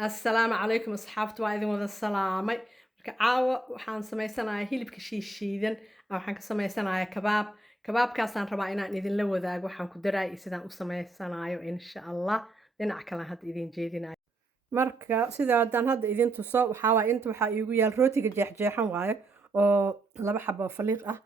السلام عليكم أصحابتي waa idin wada salaamay marka caawa waxaan samaysanayaa hilibka shiishiidan waxaan ka samaysanayaa kabaabkaasaan rabaa inaan idinla wadaago waxaan ku daraayay sidaan u samaysanayo insha Allah dhinac kale hadda idin jeedinayo marka sida hadaan hadda idin tuso inta waxaa iigu yaal rootiga jeexjeexan waaye oo laba xabo faliiq ah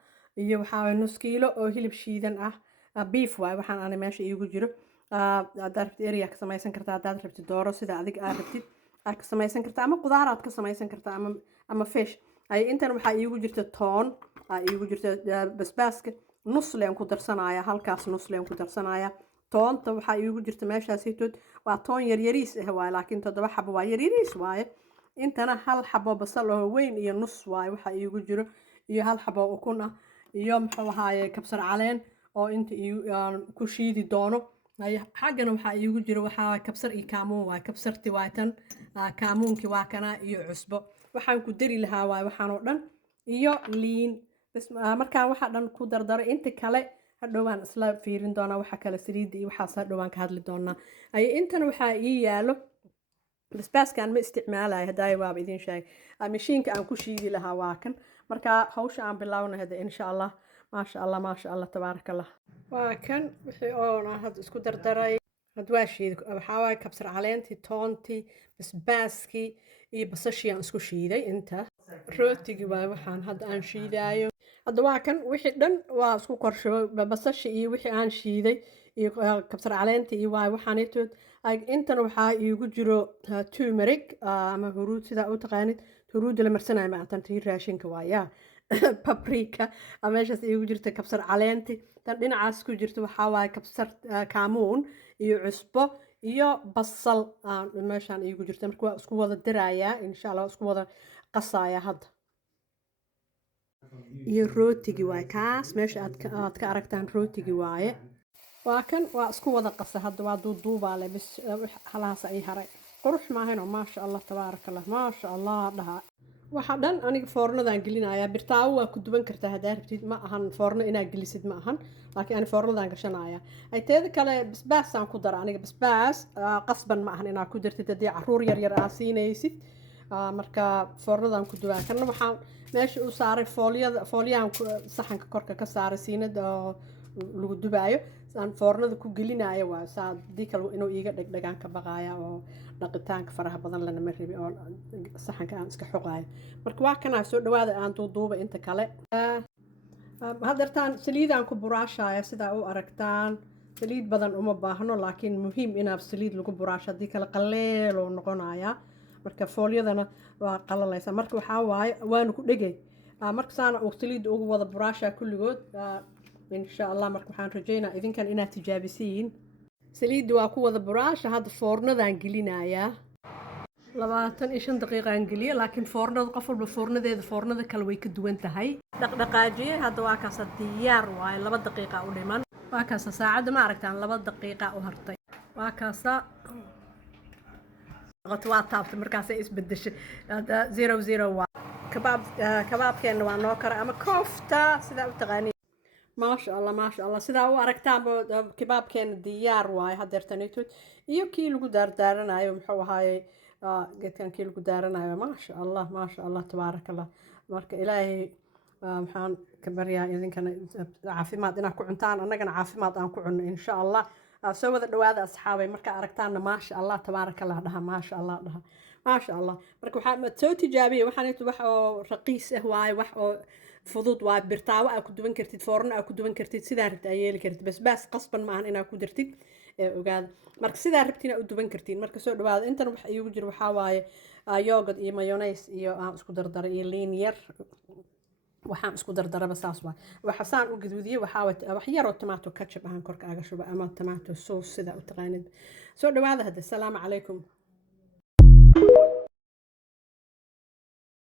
iyo nus kiilo oo hilib shiidan ah beef waaye waxaan ana meesha iigu jiro hadaad rabtid area ka samaysan kartaa hadaad rabtid dooro sida adiga aad rabtid aad ka samaysan kartaa ama qudaar aad ka samaysan kartaa ama fish intan waxaa iigu jirta toon iigu jirta basbaaska nus leen ku darsanaya halkaas nus leen ku darsanaya toonta waxaa iigu jirta meeshaasitood waa toon yaryariis ah waaye laakiin 7 xabo waa yaryariis waaye intana hal xabo basal oo weyn iyo nus waaye waxaa iigu jiro iyo hal xabo ukun ah iyo muxuu ahaaye kabsar caleen oo inta ku shiidi doono xaggana waxaa iigu jiro kabsar iyo kaamuun waaye kabsarti waa tan kaamuunkii waa kana iyo cusbo waxaan ku dari lahaa waaye waxaan oo dhan iyo liin bas markaan waxa dhan ku dardaro inta kale hadhowaan isla fiirin doonaa waxa kale saliid iyo waxaas hadhowaan ka hadli doonaa intana waxaa ii yaalo basbaaskan ma isticmaalayo hadaayo waaba idin sheegay mashiinka aan ku shiidi lahaa waa kan marka hawsha aan bilaawna hada insha Allah maasha Allah tabaarakallah waa kan wixii oona hadda isku dardaray waa shiiday waxaa waaye kabsar caleentii toontii basbaaskii iyo basashii aan isku shiiday inta rootigii waaye waxaan hadda aan shiidaayo hadda waa kan wixii dhan waa isku qorshobay basashii iyo wixii aan shiiday iyo kabsar caleentii iyo waaye waxaanitood intana waxaa iigu jiro turmeric ama huruud sidaa u taqaanid huruudda la marsanayo maatan tii raashinka waayaa paprika meeshaas iigu jirta kabsar caleenti tan dhinacaas ku jirta waxaa waaye kabsar kaamuun iyo cusbo iyo basal meeshaan iigu jirta marka waa isku wada darayaa insha Allah isku wada qasaaya hadda iyo rootigi waaye kaas meesha aad ka aragtaan rootigi waaye waa kan waa isku wada qasa hadda waa duuduubaa leh bis halaas ay haray qurux maahaynoo maasha Allah tabaarakallah maasha Allah dhaha waxa dhan aniga foornadan gelinayaa birtaawo waa ku duban kartaa hadaa rabtid ma ahan foorno inaad gelisid ma ahan laakiin ani foornadan gashanaya teeda kale basbaasaan ku dara aniga basbaas qasban ma ahan inaad ku dartid haddii caruur yar aad siinaysid marka foornadan ku dubaa kana waxaan meesha u saaray fooliyaan saxanka korka ka saaray siinada oo lagu dubaayo aan foornada ku gelinayo waa saadii kale inuu iiga dhagdhagaan ka baqaaya oo dhaqitaanka faraha badan lana ma rabi oo saxanka aan iska xoqaayo marka waa kana soo dhawaada aan duuduuba inta kale hadartaan saliidaan ku buraashaya sida u aragtaan saliid badan uma baahno laakiin muhiim inaad saliid lagu buraasho hadii kale qaleel oo noqonaya marka fooliyadana waa qalalaysa marka waxaa waaye waanu ku dhegay marka saana oo saliid ugu wada buraasha kulligood insha Allah marka waxaan rajeynaa idinkan inaad tijaabisiin saliid waa ku wada buraasha hadda foornadan gelinayaa 25 daqiiqo aan geliyo laakiin foornada qof walba foornada kale way ka duwan tahay dhaqdhaqaajiye hadda waa kaas diyaar waaye 2 daqiiqo u dhiman waa kaas saacada ma aragtaan 2 daqiiqo u hartay waa kaas waa taabtay markaas ay isbedeshay 00 waa kabaabkeena waa noo kara ama kofta sida u taqaani maasha Allah sidaa u aragtaan kabaabkeena diyaar waaye hadeertanitood iyo kii lagu daardaaranayo muxuu ahaaye geedkan kii lagu daaranayo maasha Allah tabaarakallah marka ilaahay waxaan ka baryaa idinkana caafimaad inaad ku cuntaan annagana caafimaad aan ku cunno insha Allah soo wada dhawaada asxaabay marka aragtaanna maasha Allah tabaarakallah dhaha maasha Allah dhaha maasha Allah marka waxaa soo tijaabiyay waxaan wax oo raqiis ah waaye wax oo fudud waa birtaawo aad ku duban kartid foorno aad ku duban kartid sidaa rabtid aad yeeli kartid basbaas qasban ma ahan inaad ku dartid ogaada marka sidaa rabtid inaad u duban kartid marka soo dhawaada intan waxa iigu jiro waxaa waaye yogurt iyo mayonnaise iyo aan isku dardaray iyo liin yar waxaan isku dardaraba saas waa waxa saan u gaduudiyay waxaa wax yar oo tomato ketchup ahaan korka aga shuba ama tomato sauce sida u taqaanid soo dhawaada hadda salaamu calaykum